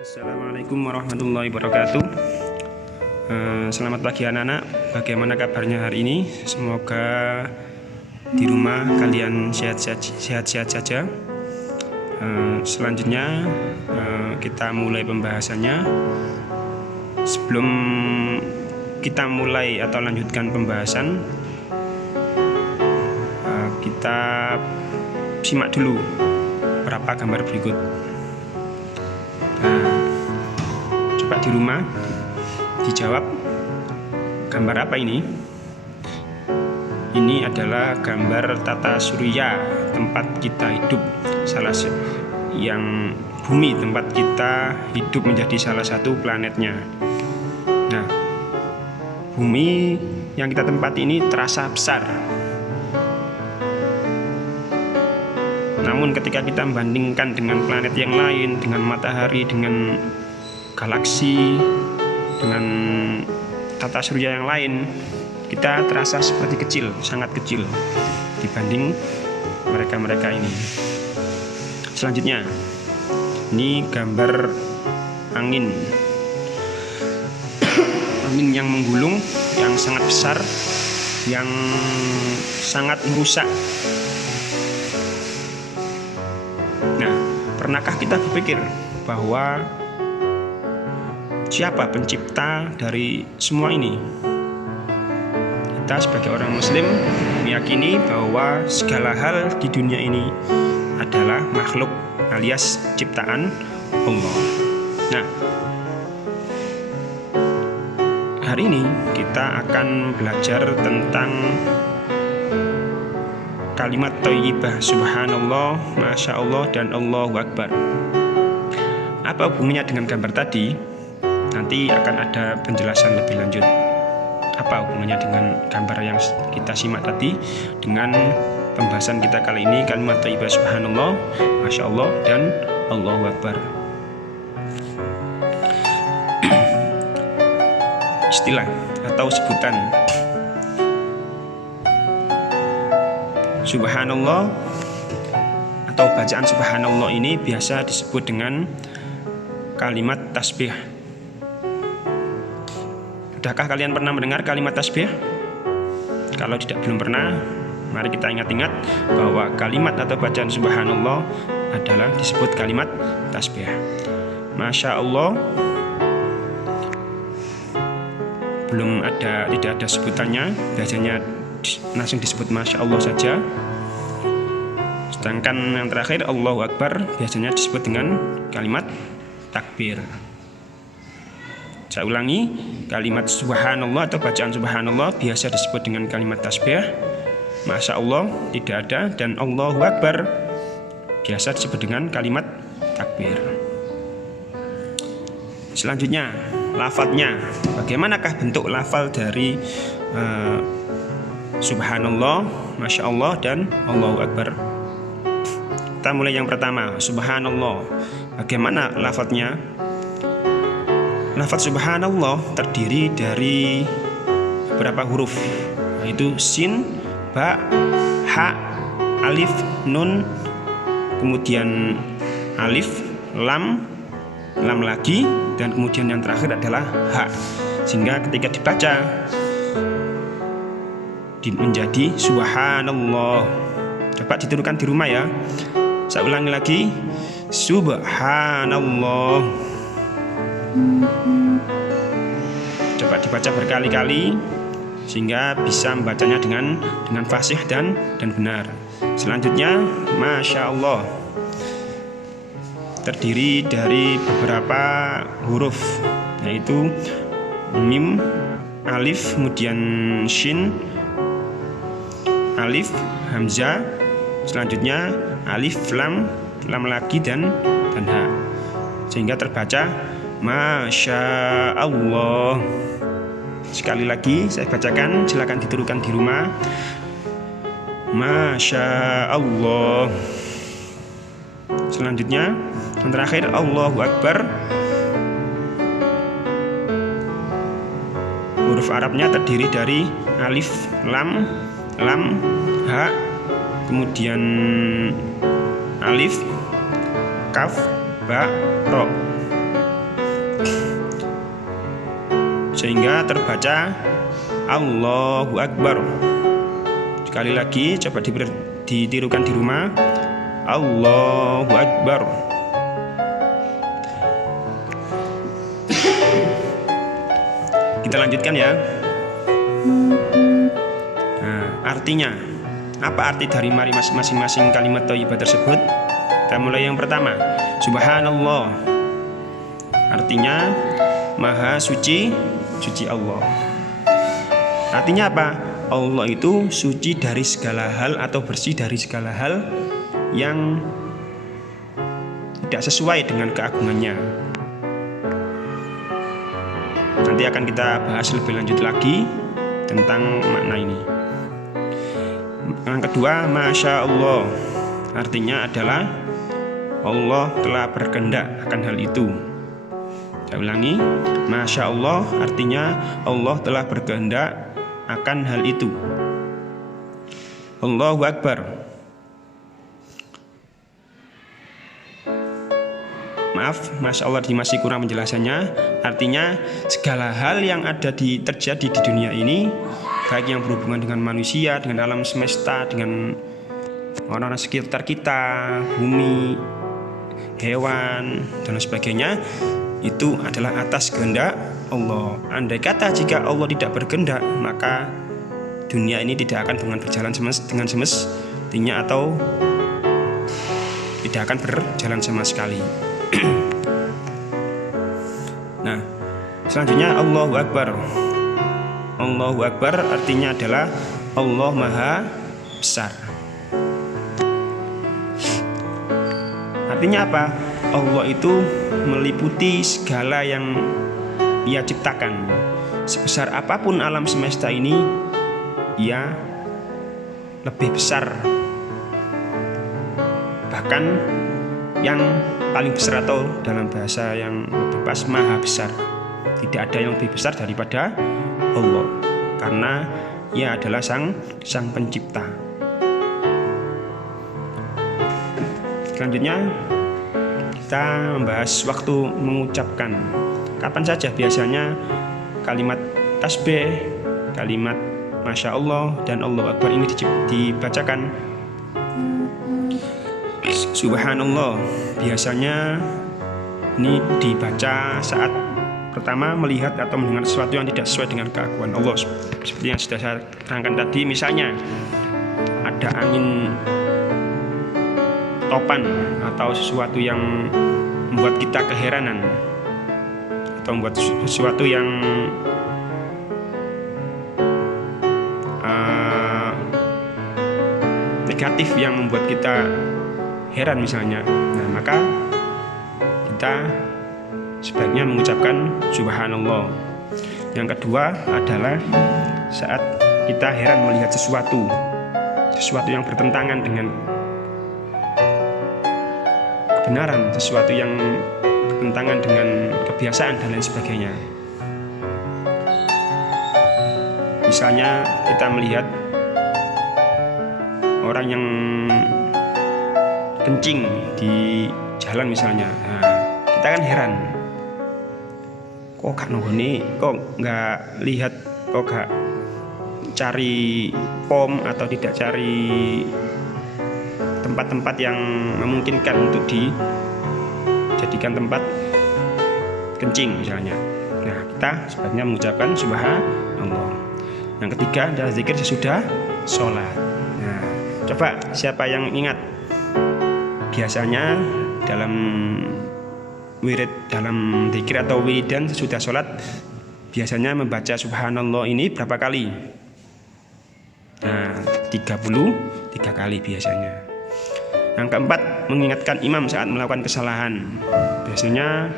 Assalamualaikum warahmatullahi wabarakatuh. Selamat pagi anak-anak. Bagaimana kabarnya hari ini? Semoga di rumah kalian sehat-sehat saja. Selanjutnya kita mulai pembahasannya. Sebelum kita mulai atau lanjutkan pembahasan, kita simak dulu beberapa gambar berikut. Coba di rumah dijawab, gambar apa ini? Ini adalah gambar tata surya, tempat kita hidup, yang bumi tempat kita hidup menjadi salah satu planetnya. Nah, bumi yang kita tempati ini terasa besar. Namun ketika kita membandingkan dengan planet yang lain, dengan matahari, dengan galaksi, dengan tata surya yang lain, kita terasa seperti kecil, sangat kecil dibanding mereka-mereka ini. Selanjutnya, ini gambar angin. Angin yang menggulung, yang sangat besar, yang sangat merusak. Nah, pernahkah kita berpikir bahwa siapa pencipta dari semua ini? Kita sebagai orang Muslim meyakini bahwa segala hal di dunia ini adalah makhluk alias ciptaan Allah. Nah, hari ini kita akan belajar tentang kalimat thayyibah, subhanallah, masya Allah, dan Allahu Akbar. Apa hubungannya dengan gambar tadi? Nanti akan ada penjelasan lebih lanjut. Apa hubungannya dengan gambar yang kita simak tadi dengan pembahasan kita kali ini, kalimat thayyibah, subhanallah, masya Allah, dan Allahu Akbar. Istilah atau sebutan subhanallah atau bacaan subhanallah ini biasa disebut dengan kalimat tasbih. Sudahkah kalian pernah mendengar kalimat tasbih? Kalau belum pernah, mari kita ingat-ingat bahwa kalimat atau bacaan subhanallah adalah disebut kalimat tasbih. Masya Allah tidak ada sebutannya, biasanya langsung disebut masya Allah saja. Sedangkan yang terakhir Allahu Akbar biasanya disebut dengan kalimat takbir. Saya ulangi, kalimat subhanallah atau bacaan subhanallah biasa disebut dengan kalimat tasbih. Masya Allah tidak ada, dan Allahu Akbar biasa disebut dengan kalimat takbir. Selanjutnya, lafadznya. Bagaimanakah bentuk lafal dari subhanallah, masya Allah, dan Allahu Akbar? Kita mulai yang pertama, subhanallah. Bagaimana lafadznya? Lafadz subhanallah terdiri dari beberapa huruf, yaitu sin, ba, ha, alif, nun, kemudian alif, lam lagi, dan kemudian yang terakhir adalah ha. Sehingga ketika dibaca menjadi subhanallah. Coba ditirukan di rumah ya. Saya ulangi lagi, subhanallah. Coba dibaca berkali-kali sehingga bisa membacanya dengan fasih dan benar. Selanjutnya, masya Allah terdiri dari beberapa huruf, yaitu mim, alif, kemudian shin, alif, hamzah, selanjutnya alif, lam lagi, dan ha. Sehingga terbaca masya Allah. Sekali lagi saya bacakan, silakan ditirukan di rumah. Masya Allah. Selanjutnya yang terakhir Allahu Akbar. Huruf Arabnya terdiri dari alif, lam, ha, kemudian alif, kaf, ba, ro. sehingga terbaca Allahu Akbar. Sekali lagi coba ditirukan di rumah, Allahu Akbar. Kita lanjutkan ya. Nah, artinya apa arti dari masing-masing kalimat thayyibah tersebut? Kita mulai yang pertama. Subhanallah, artinya maha suci, suci Allah. Artinya apa? Allah itu suci dari segala hal atau bersih dari segala hal yang tidak sesuai dengan keagungannya. Nanti akan kita bahas lebih lanjut lagi tentang makna ini. Yang kedua, Masya Allah, artinya adalah Allah telah berkehendak akan hal itu. Saya ulangi, Masya Allah artinya Allah telah berkehendak akan hal itu. Allahu Akbar, maaf, Masya Allah masih kurang penjelasannya. Artinya segala hal yang terjadi di dunia ini, baik yang berhubungan dengan manusia, dengan alam semesta, dengan orang-orang sekitar kita, bumi, hewan, dan sebagainya, itu adalah atas kehendak Allah. Andai kata jika Allah tidak berkehendak, maka dunia ini tidak akan berjalan dengan semestinya atau tidak akan berjalan sama sekali. Nah, selanjutnya Allahu Akbar. Allahu Akbar artinya adalah Allah Maha Besar. Artinya apa? Allah itu meliputi segala yang Ia ciptakan. Sebesar apapun alam semesta ini, Ia lebih besar. Bahkan yang paling besar, atau dalam bahasa yang lebih pas, Maha Besar. Tidak ada yang lebih besar daripada Allah, karena Ia adalah sang pencipta. Selanjutnya kita membahas waktu mengucapkan. Kapan saja biasanya kalimat tasbih, kalimat Masya Allah dan Allahu Akbar ini dibacakan. Subhanallah biasanya ini dibaca saat pertama melihat atau mendengar sesuatu yang tidak sesuai dengan keagungan Allah, seperti yang sudah saya terangkan tadi. Misalnya ada angin topan atau sesuatu yang membuat kita keheranan, atau membuat sesuatu yang negatif yang membuat kita heran misalnya. Nah, maka kita sebaiknya mengucapkan Subhanallah. Yang kedua adalah saat kita heran melihat sesuatu yang bertentangan dengan kebenaran, sesuatu yang bertentangan dengan kebiasaan dan lain sebagainya. Misalnya kita melihat orang yang kencing di jalan misalnya. Nah, kita kan heran, kok gak nongoni, kok nggak lihat, kok gak cari pom atau tidak cari tempat-tempat yang memungkinkan untuk dijadikan tempat kencing misalnya. Nah, kita sebaiknya mengucapkan Subhanallah. Yang ketiga adalah zikir sesudah sholat. Nah, coba siapa yang ingat, biasanya dalam wirid, dalam zikir atau wiridan sesudah sholat biasanya membaca Subhanallah ini berapa kali? Nah, 33 kali biasanya. Yang keempat, mengingatkan imam saat melakukan kesalahan. Biasanya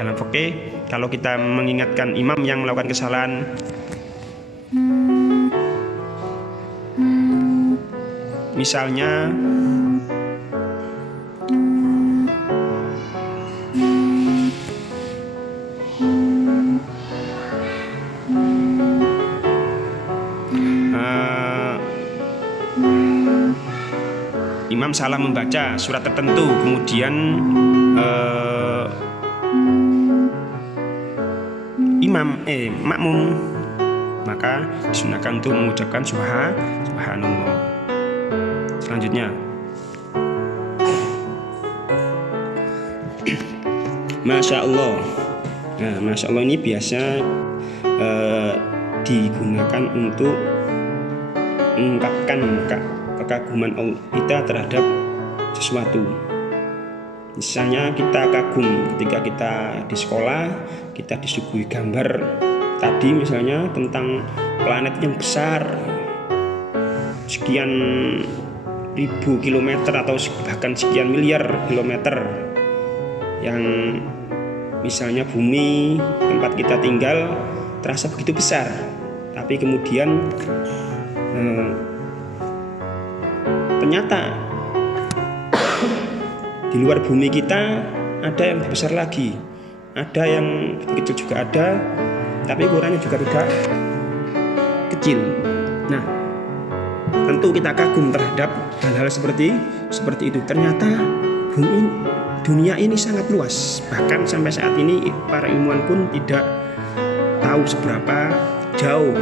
dalam fikih, kalau kita mengingatkan imam yang melakukan kesalahan, misalnya imam salah membaca surat tertentu, kemudian makmum, maka disunahkan untuk mengucapkan subhanallah. Selanjutnya, Masya Allah. Nah, Masya Allah ini biasa digunakan untuk mengungkapkan kekaguman kita terhadap sesuatu. Misalnya kita kagum ketika kita di sekolah, kita disuguhi gambar tadi misalnya tentang planet yang besar, sekian ribu kilometer atau bahkan sekian miliar kilometer, yang misalnya bumi tempat kita tinggal terasa begitu besar, tapi kemudian ternyata di luar bumi kita ada yang lebih besar lagi, ada yang lebih kecil juga ada, tapi ukurannya juga tidak kecil. Nah, tentu kita kagum terhadap hal-hal seperti itu. Ternyata dunia ini sangat luas. Bahkan sampai saat ini para ilmuwan pun tidak tahu seberapa jauh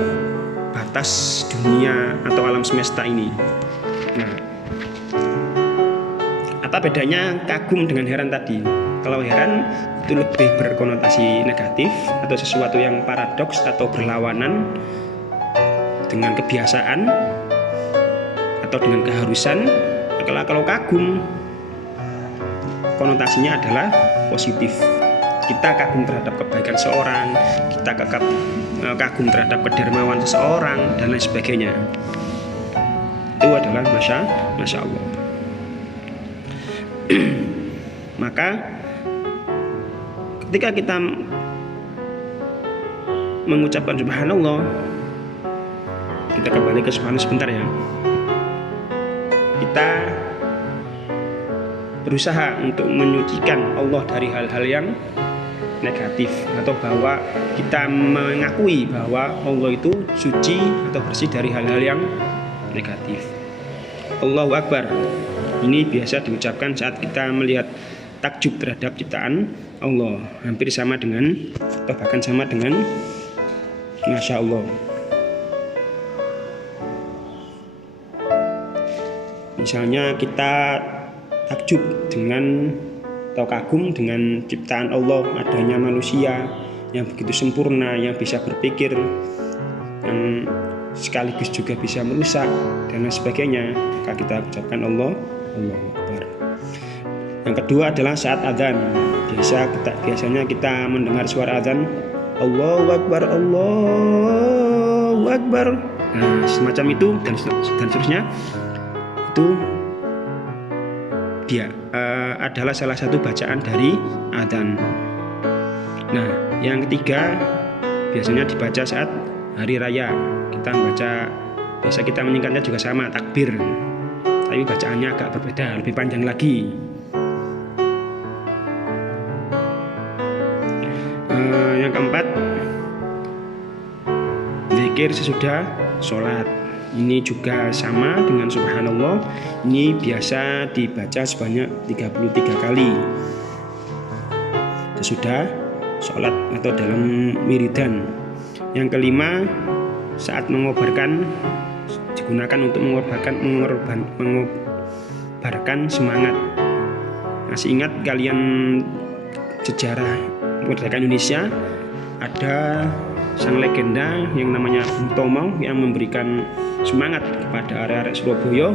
batas dunia atau alam semesta ini. Nah, apa bedanya kagum dengan heran tadi? Kalau heran itu lebih berkonotasi negatif atau sesuatu yang paradoks atau berlawanan dengan kebiasaan atau dengan keharusan. Kalau kagum konotasinya adalah positif. Kita kagum terhadap kebaikan seorang, kita kagum terhadap kedermawan seseorang, dan lain sebagainya. Itu adalah Masya Allah. Maka ketika kita mengucapkan subhanallah, kita kembali ke subhanallah sebentar ya. Kita berusaha untuk menyucikan Allah dari hal-hal yang negatif, atau bahwa kita mengakui bahwa Allah itu suci atau bersih dari hal-hal yang negatif. Allahu Akbar. Ini biasa diucapkan saat kita melihat takjub terhadap ciptaan Allah, hampir sama dengan atau bahkan sama dengan Masya Allah. Misalnya kita takjub dengan atau kagum dengan ciptaan Allah, adanya manusia yang begitu sempurna, yang bisa berpikir, yang sekaligus juga bisa merusak dan lain sebagainya, maka kita ucapkan Allahu Akbar. Yang kedua adalah saat azan. Biasanya kita mendengar suara azan, Allahu Akbar, Allahu Akbar. Nah, semacam itu dan seterusnya. Itu dia adalah salah satu bacaan dari adzan. Nah, yang ketiga biasanya dibaca saat hari raya. Biasa kita menyingkatnya juga sama, takbir, tapi bacaannya agak berbeda, lebih panjang lagi. Yang keempat, zikir sesudah sholat. Ini juga sama dengan subhanallah. Ini biasa dibaca sebanyak 33 kali sesudah sholat atau dalam wiridan. Yang kelima, saat mengobarkan, digunakan untuk mengobarkan semangat. Masih ingat kalian sejarah kemerdekaan Indonesia? Ada sang legenda yang namanya Bung Tomo yang memberikan semangat kepada arek-arek Surabaya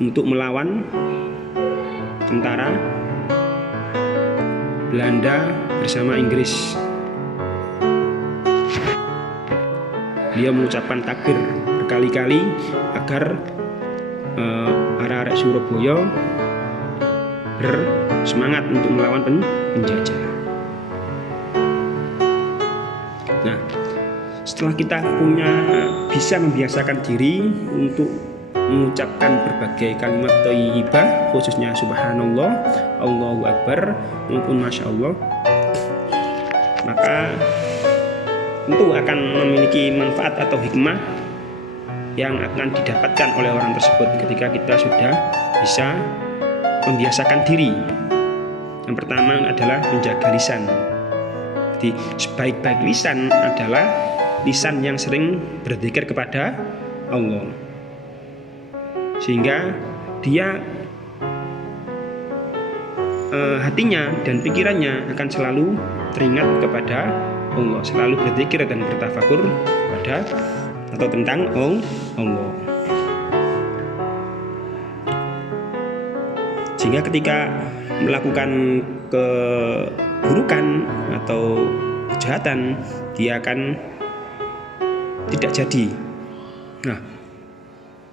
untuk melawan tentara Belanda bersama Inggris. Dia mengucapkan takbir berkali-kali agar arek-arek Surabaya bersemangat untuk melawan penjajah. Nah, setelah kita bisa membiasakan diri untuk mengucapkan berbagai kalimat thayyibah, khususnya subhanallah, Allahu Akbar maupun Masya Allah, maka tentu akan memiliki manfaat atau hikmah yang akan didapatkan oleh orang tersebut ketika kita sudah bisa membiasakan diri. Yang pertama adalah menjaga lisan. Jadi sebaik-baik lisan adalah lisan yang sering berzikir kepada Allah, sehingga dia hatinya dan pikirannya akan selalu teringat kepada Allah, selalu berzikir dan bertafakur kepada atau tentang Allah. Sehingga ketika melakukan keburukan atau kejahatan, dia akan tidak jadi. Nah,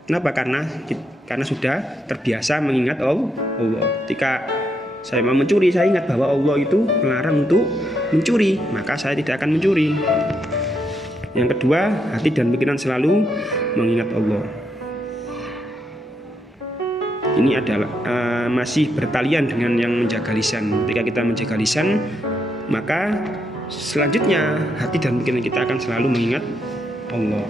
kenapa? Karena sudah terbiasa mengingat Allah. Ketika saya mau mencuri, saya ingat bahwa Allah itu melarang untuk mencuri, maka saya tidak akan mencuri. Yang kedua, hati dan pikiran selalu mengingat Allah. Ini adalah masih bertalian dengan yang menjaga lisan. Ketika kita menjaga lisan, maka selanjutnya hati dan pikiran kita akan selalu mengingat Allah.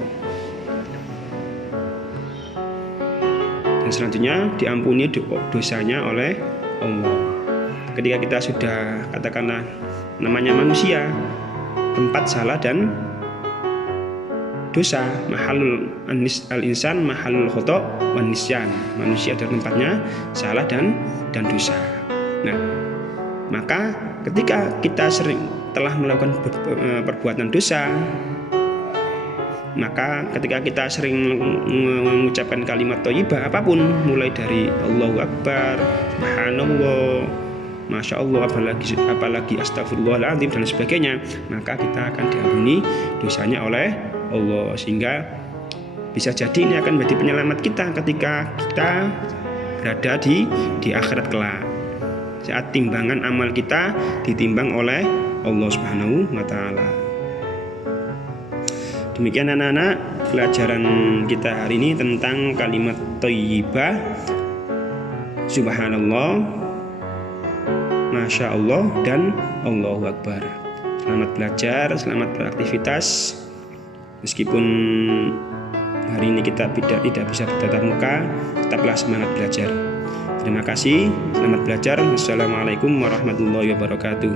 Dan selanjutnya diampuni dosanya oleh Allah. Ketika kita sudah, katakanlah, namanya manusia, tempat salah dan dosa, mahalul al-insan mahalul khoto wan nisyan. Manusia adalah tempatnya salah dan dosa. Nah, maka ketika kita sering telah melakukan perbuatan dosa, maka ketika kita sering mengucapkan kalimat thayyibah apapun, mulai dari Allahu Akbar, Subhanallah, Masya Allah, apalagi Astagfirullahaladzim dan sebagainya, maka kita akan diampuni dosanya oleh Allah, sehingga bisa jadi ini akan menjadi penyelamat kita ketika kita berada di akhirat kelak, saat timbangan amal kita ditimbang oleh Allah Subhanahu wa Ta'ala. Demikian anak-anak pelajaran kita hari ini tentang kalimat thayyibah, Subhanallah, Masya Allah, dan Allahu Akbar. Selamat belajar, selamat beraktivitas. Meskipun hari ini kita tidak bisa bertatap muka, tetaplah semangat belajar. Terima kasih, selamat belajar. Wassalamualaikum warahmatullahi wabarakatuh.